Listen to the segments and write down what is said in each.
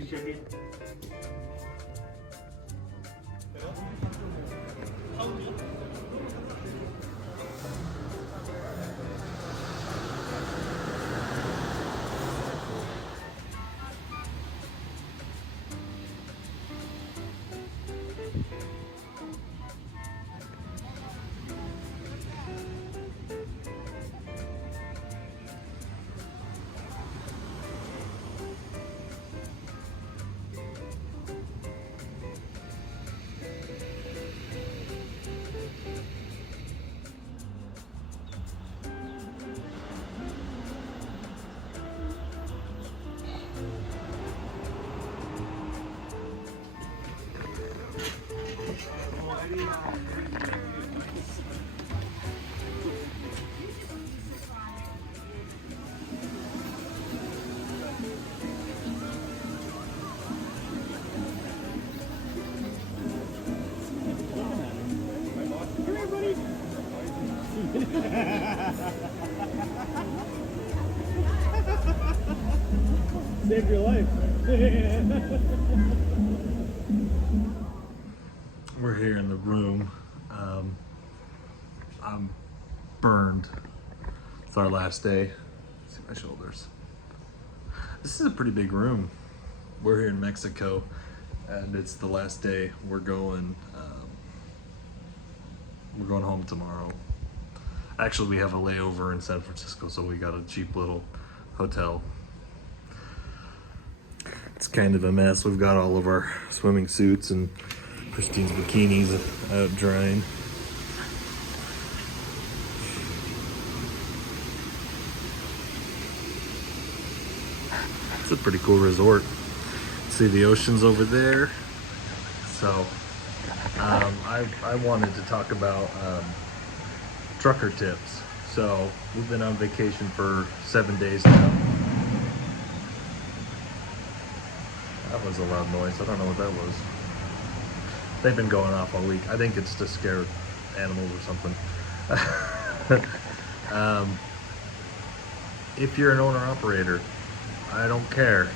please check it. Saved your life. We're here in the room. I'm burned. It's our last day. See my shoulders. This is a pretty big room. We're here in Mexico, and it's the last day. We're going home tomorrow. Actually, we have a layover in San Francisco, so we got a cheap little hotel. It's kind of a mess. We've got all of our swimming suits and Christine's bikinis out drying. It's a pretty cool resort. See the oceans over there. So I wanted to talk about trucker tips. So we've been on vacation for 7 days now. That was a loud noise. I don't know what that was. They've been going off all week. I think it's to scare animals or something. If you're an owner-operator, I don't care.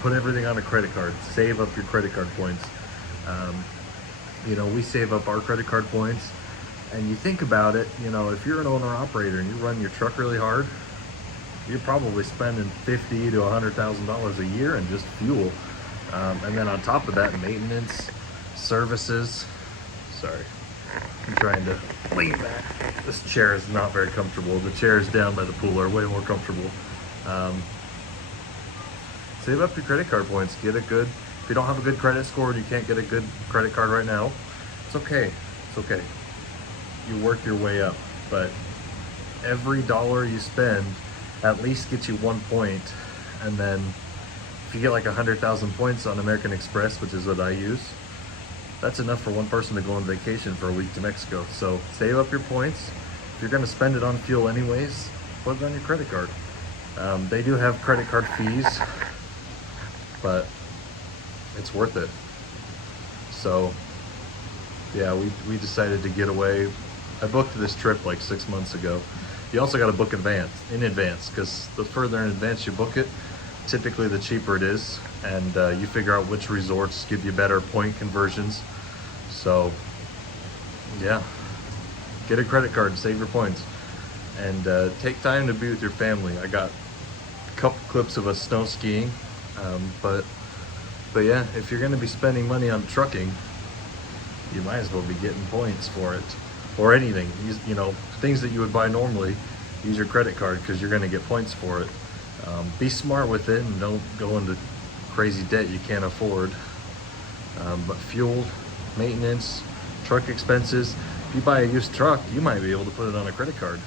Put everything on a credit card. Save up your credit card points. You know, we save up our credit card points. And you think about it, you know, if you're an owner-operator and you run your truck really hard, you're probably spending $50,000 to $100,000 a year in just fuel. And then on top of that, maintenance, services. Sorry, I'm trying to lean back. This chair is not very comfortable. The chairs down by the pool are way more comfortable. Save up your credit card points. Get a good, if you don't have a good credit score and you can't get a good credit card right now, it's okay. It's okay. You work your way up, but every dollar you spend at least gets you 1 point. And then if you get like 100,000 points on American Express, which is what I use, that's enough for one person to go on vacation for a week to Mexico. So save up your points. If you're gonna spend it on fuel anyways, put it on your credit card. They do have credit card fees, but it's worth it. So yeah, we decided to get away. I booked this trip like 6 months ago. You also got to book in advance, because the further in advance you book it, typically the cheaper it is, and you figure out which resorts give you better point conversions. So yeah, get a credit card, save your points, and take time to be with your family. I got a couple clips of us snow skiing, but yeah, if you're going to be spending money on trucking, you might as well be getting points for it. Or anything, you know, things that you would buy normally, use your credit card because you're going to get points for it. Be smart with it and don't go into crazy debt you can't afford. But fuel, maintenance, truck expenses, if you buy a used truck, you might be able to put it on a credit card.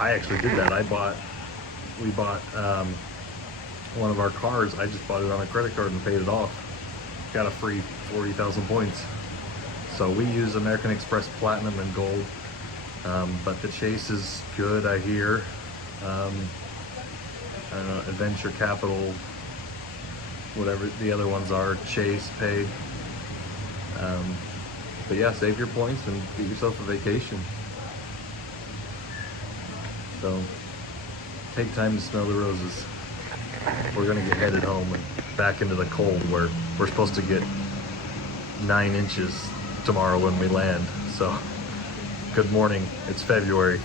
I actually did that. We bought one of our cars. I just bought it on a credit card and paid it off. Got a free 40,000 points. So we use American Express Platinum and Gold, but the Chase is good, I hear. I don't know, Adventure Capital, whatever the other ones are, Chase, Pay. But yeah, save your points and get yourself a vacation. So take time to smell the roses. we're gonna get headed home and back into the cold where we're supposed to get 9 inches tomorrow when we land. So, good morning, it's February.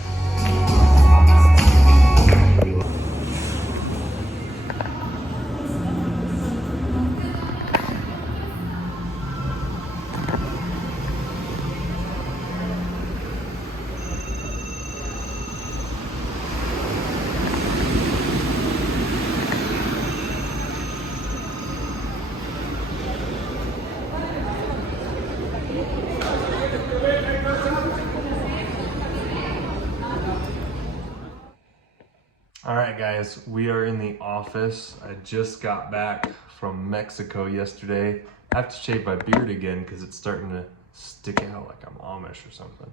All right, guys, we are in the office. I just got back from Mexico yesterday. I have to shave my beard again because it's starting to stick out like I'm Amish or something.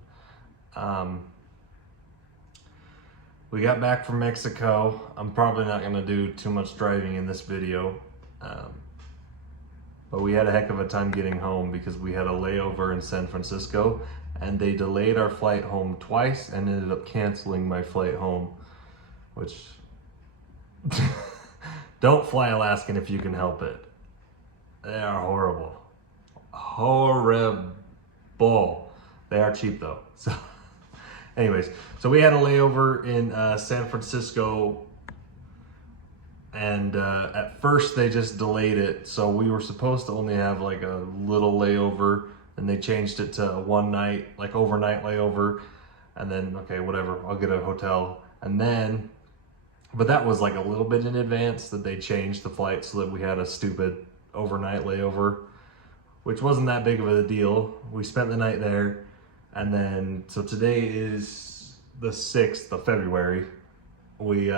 We got back from Mexico. I'm probably not gonna do too much driving in this video, but we had a heck of a time getting home because we had a layover in San Francisco and they delayed our flight home twice and ended up canceling my flight home. Which, don't fly Alaskan if you can help it. They are horrible. Horrible. They are cheap though. So anyways, so we had a layover in San Francisco, and at first they just delayed it. So we were supposed to only have like a little layover, and they changed it to a one night, like overnight layover. And then, okay, whatever, I'll get a hotel. And then, but that was like a little bit in advance that they changed the flight so that we had a stupid overnight layover, which wasn't that big of a deal. We spent the night there, and then, so today is the 6th of February. We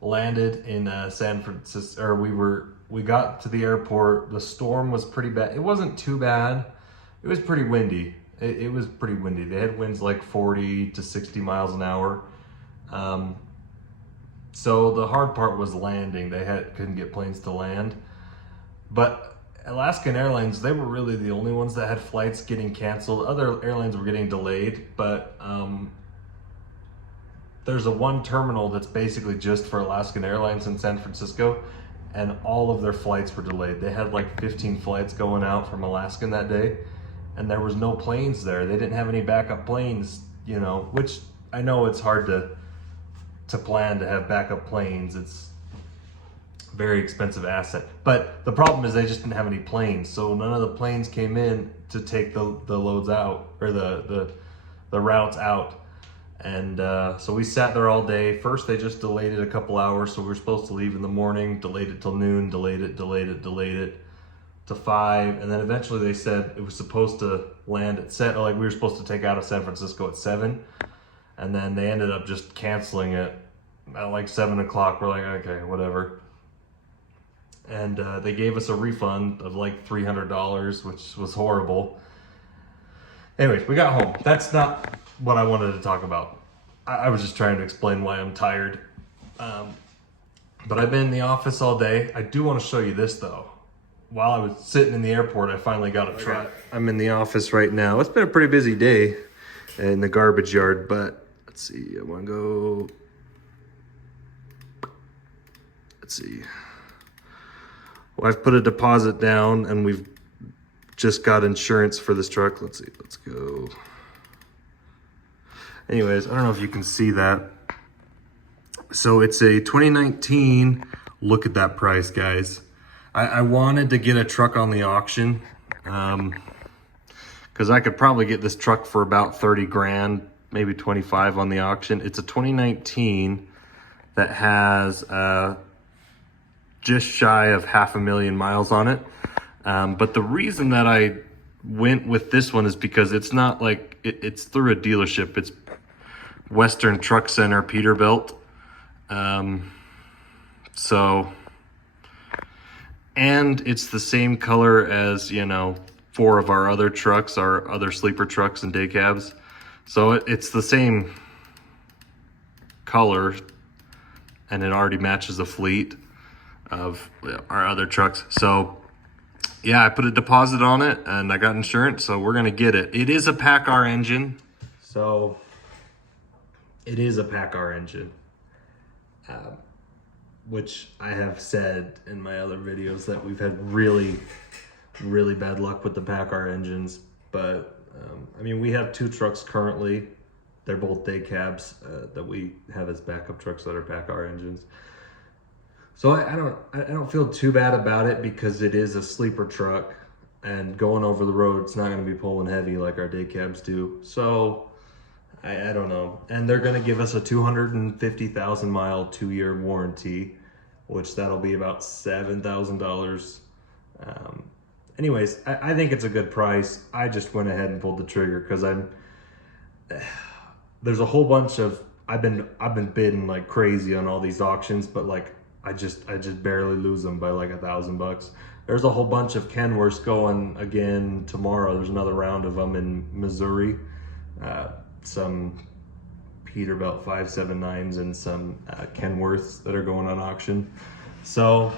landed in San Francisco, or we got to the airport. The storm was pretty bad. It wasn't too bad. It was pretty windy. It was pretty windy. They had winds like 40 to 60 miles an hour. So the hard part was landing. They couldn't get planes to land. But Alaskan Airlines, they were really the only ones that had flights getting canceled. Other airlines were getting delayed, but there's one terminal that's basically just for Alaskan Airlines in San Francisco, and all of their flights were delayed. They had like 15 flights going out from Alaskan that day, and there was no planes there. They didn't have any backup planes, you know, which I know it's hard to plan to have backup planes. It's a very expensive asset. But the problem is they just didn't have any planes. So none of the planes came in to take the loads out, or the routes out. And so we sat there all day. First, they just delayed it a couple hours. So we were supposed to leave in the morning, delayed it till noon, delayed it to 5, and then eventually they said it was supposed to land at like we were supposed to take out of San Francisco at 7, and then they ended up just canceling it at like 7 o'clock. We're like, okay, whatever. And they gave us a refund of like $300, which was horrible. Anyways, we got home. That's not what I wanted to talk about. I was just trying to explain why I'm tired. But I've been in the office all day. I do want to show you this though. While I was sitting in the airport, I finally got a truck. I'm in the office right now. It's been a pretty busy day in the garbage yard, but let's see, I want to go, let's see. Well, I've put a deposit down and we've just got insurance for this truck. Let's see, let's go. Anyways, I don't know if you can see that. So it's a 2019, look at that price, guys. I wanted to get a truck on the auction because I could probably get this truck for about 30 grand, maybe 25 on the auction. It's a 2019 that has just shy of 500,000 miles on it. But the reason that I went with this one is because it's not like, it's through a dealership. It's Western Truck Center, Peterbilt. And it's the same color as, you know, 4 of our other trucks, our other sleeper trucks and day cabs. So it's the same color, and it already matches the fleet of our other trucks. So yeah, I put a deposit on it and I got insurance, so we're gonna get it. It is a PACCAR engine. So it is a PACCAR engine. which I have said in my other videos that we've had really, really bad luck with the PACCAR engines. But I mean, we have 2 trucks currently. They're both day cabs that we have as backup trucks that are PACCAR engines. So I don't feel too bad about it because it is a sleeper truck, and going over the road, it's not going to be pulling heavy like our day cabs do. So I don't know. And they're going to give us a 250,000 mile 2-year warranty, which that'll be about $7,000. Anyways, I think it's a good price. I just went ahead and pulled the trigger because there's a whole bunch of, I've been bidding like crazy on all these auctions, but like I just barely lose them by like $1,000. There's a whole bunch of Kenworths going again tomorrow. There's another round of them in Missouri. Some Peterbilt 579s and some Kenworths that are going on auction. So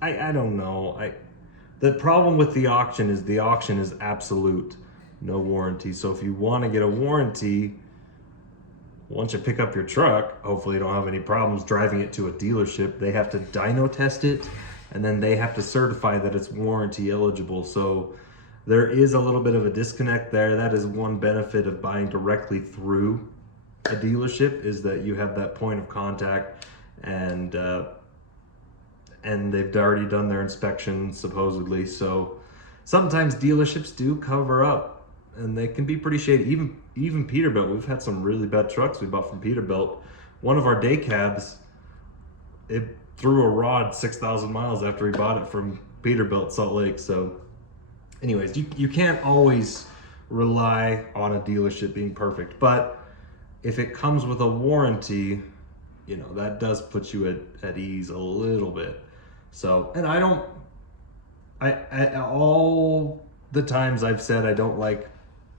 I don't know. The problem with the auction is absolute, no warranty. So if you want to get a warranty, once you pick up your truck, hopefully you don't have any problems driving it to a dealership. They have to dyno test it, and then they have to certify that it's warranty eligible. So there is a little bit of a disconnect there. That is one benefit of buying directly through a dealership, is that you have that point of contact, and they've already done their inspection supposedly. So sometimes dealerships do cover up, and they can be pretty shady. Even Peterbilt, we've had some really bad trucks we bought from Peterbilt. One of our day cabs, it threw a rod 6,000 miles after we bought it from Peterbilt Salt Lake. So anyways, you can't always rely on a dealership being perfect, but if it comes with a warranty, you know, that does put you at ease a little bit. So, and all the times I've said I don't like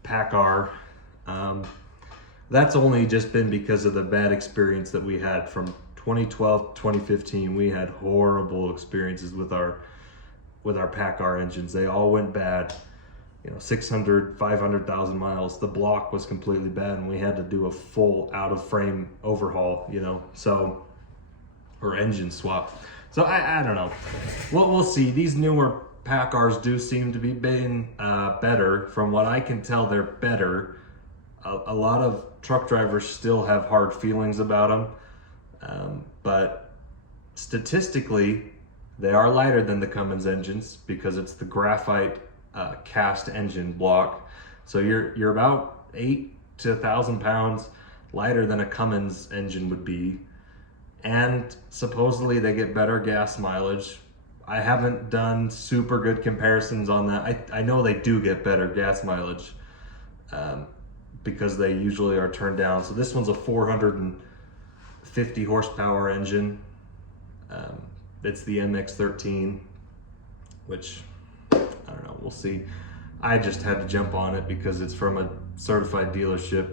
PACCAR, that's only just been because of the bad experience that we had from 2012 to 2015. We had horrible experiences with our PACCAR engines. They all went bad, you know, 600, 500,000 miles. The block was completely bad, and we had to do a full out of frame overhaul, you know, so, or engine swap. So I don't know. We'll see. These newer PACCARs do seem to be being better. From what I can tell, they're better. A lot of truck drivers still have hard feelings about them, but statistically, they are lighter than the Cummins engines because it's the graphite cast engine block. So you're about 8 to 1,000 pounds lighter than a Cummins engine would be. And supposedly they get better gas mileage. I haven't done super good comparisons on that. I know they do get better gas mileage because they usually are turned down. So this one's a 450 horsepower engine. It's the MX-13, which, I don't know, we'll see. I just had to jump on it because it's from a certified dealership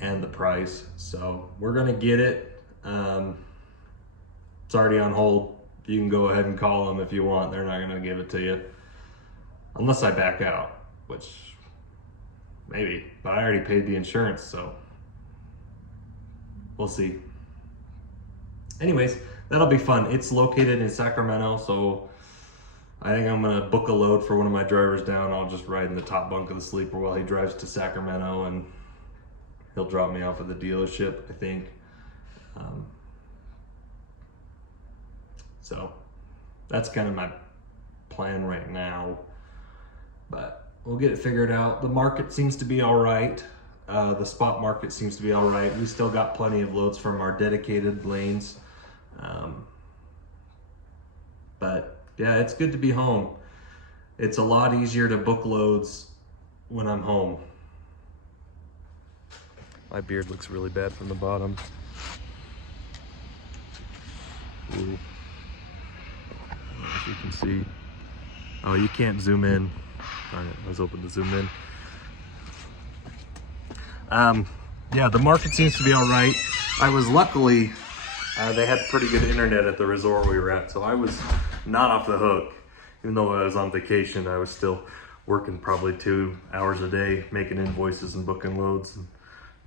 and the price. So we're gonna get it. It's already on hold. You can go ahead and call them if you want. They're not gonna give it to you. Unless I back out, which maybe, but I already paid the insurance, so we'll see. Anyways, that'll be fun. It's located in Sacramento, so I think I'm gonna book a load for one of my drivers down. I'll just ride in the top bunk of the sleeper while he drives to Sacramento, and he'll drop me off at the dealership, I think. So that's kind of my plan right now, but we'll get it figured out. The market seems to be all right. The spot market seems to be all right. We still got plenty of loads from our dedicated lanes. But yeah, it's good to be home. It's a lot easier to book loads when I'm home. My beard looks really bad from the bottom. Ooh. If you can see. Oh, you can't zoom in. Darn it, I was hoping to zoom in. Yeah, the market seems to be all right. I was luckily, they had pretty good internet at the resort we were at, so I was not off the hook. Even though I was on vacation, I was still working probably 2 hours a day, making invoices and booking loads and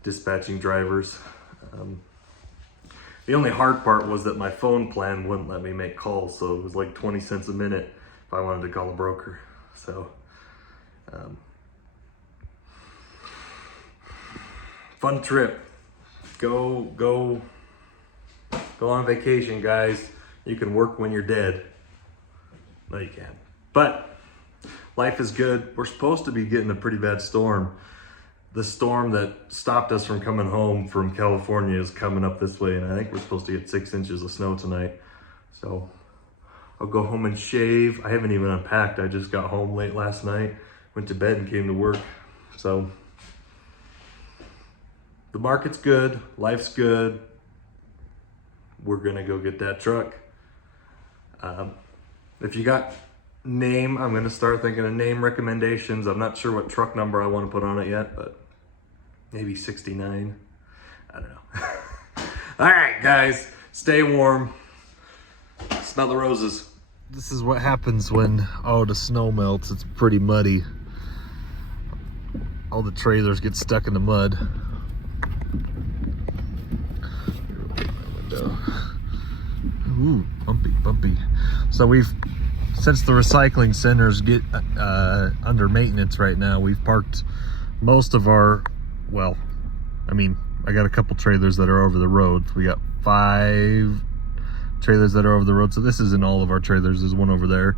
dispatching drivers. The only hard part was that my phone plan wouldn't let me make calls, so it was like 20 cents a minute if I wanted to call a broker. So, fun trip. Go on vacation, guys. You can work when you're dead. No, you can't. But life is good. We're supposed to be getting a pretty bad storm. The storm that stopped us from coming home from California is coming up this way, and I think we're supposed to get 6 inches of snow tonight. So I'll go home and shave. I haven't even unpacked. I just got home late last night, went to bed and came to work. So the market's good, life's good. We're gonna go get that truck. If you got name, I'm gonna start thinking of name recommendations. I'm not sure what truck number I want to put on it yet, but maybe 69. I don't know. All right, guys, stay warm. Smell the roses. This is what happens when all the snow melts. It's pretty muddy. All the trailers get stuck in the mud. Ooh, bumpy. So since the recycling centers get under maintenance right now, we've parked most of our, well, I mean, I got a couple trailers that are over the road. We got 5 trailers that are over the road. So this isn't all of our trailers. There's one over there.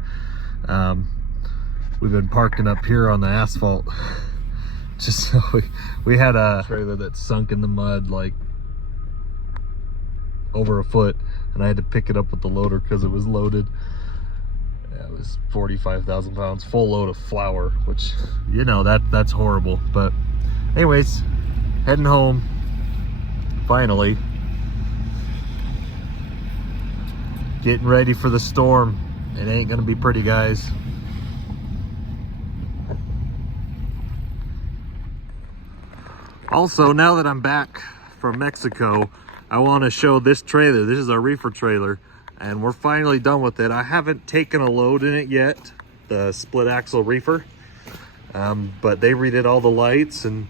We've been parking up here on the asphalt. Just so we had a trailer that sunk in the mud like over a foot, and I had to pick it up with the loader because it was loaded. Yeah, it was 45,000 pounds, full load of flour, which, you know, that's horrible. But anyways, heading home finally, getting ready for the storm. It ain't gonna be pretty, guys. Also, now that I'm back from Mexico, I want to show this trailer. This is our reefer trailer, and we're finally done with it. I haven't taken a load in it yet, the split axle reefer, but they redid all the lights and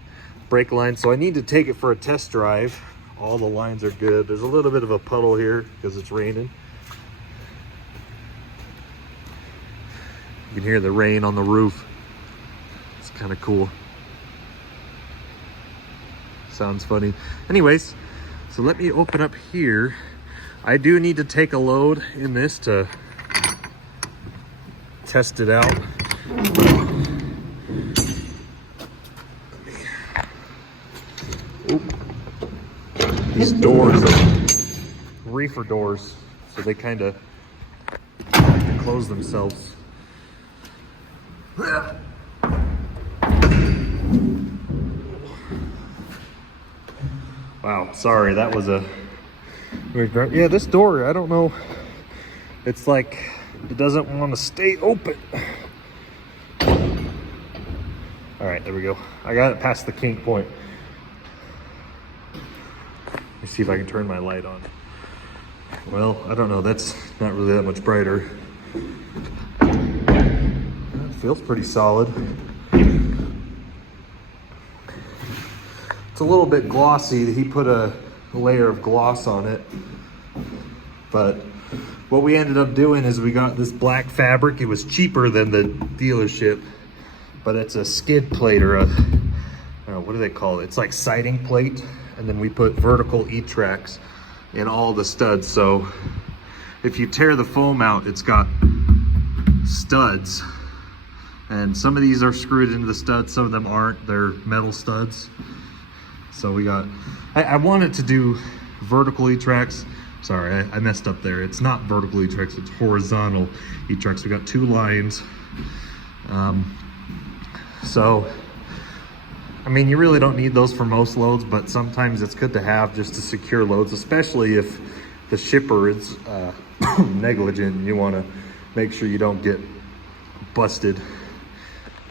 brake lines, so I need to take it for a test drive. All the lines are good. There's a little bit of a puddle here because it's raining. You can hear the rain on the roof. It's kind of cool. Sounds funny. Anyways, so let me open up here. I do need to take a load in this to test it out. Oop. These doors are reefer doors, so they kind of close themselves. Wow, sorry, that was a weird grunt. Yeah, this door, I don't know. It's like it doesn't want to stay open. All right, there we go. I got it past the kink point. Let me see if I can turn my light on. Well, I don't know. That's not really that much brighter. It feels pretty solid. It's a little bit glossy. He put a layer of gloss on it. But what we ended up doing is we got this black fabric. It was cheaper than the dealership, but it's a skid plate or a, I don't know, what do they call it? It's like siding plate. And then we put vertical E-tracks in all the studs. So if you tear the foam out, it's got studs. And some of these are screwed into the studs, some of them aren't. They're metal studs. So we got, I wanted to do vertical E-tracks. Sorry, I messed up there. It's not vertical E-tracks, it's horizontal E-tracks. We got 2 lines. So, I mean, you really don't need those for most loads, but sometimes it's good to have just to secure loads, especially if the shipper is negligent and you want to make sure you don't get busted.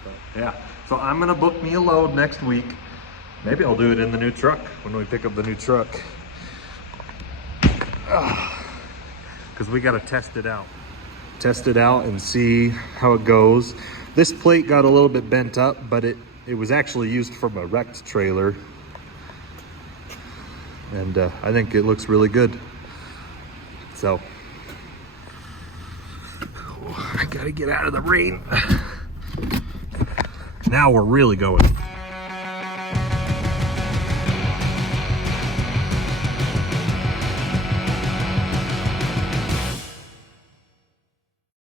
But, yeah, so I'm gonna book me a load next week. Maybe I'll do it in the new truck when we pick up the new truck. Because we got to test it out. Test it out and see how it goes. This plate got a little bit bent up, but it was actually used from a wrecked trailer. And I think it looks really good. So I gotta get out of the rain. Now we're really going.